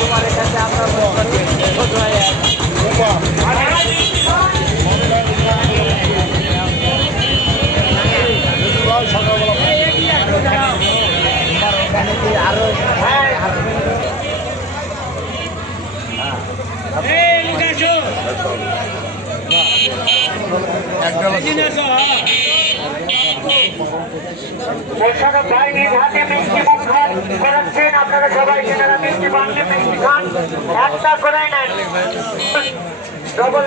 তোমার কাছে আপনার আরো আপনারা সবাই সেনারা মিষ্টি পান মিষ্টি খান একটা করে নেন ডবল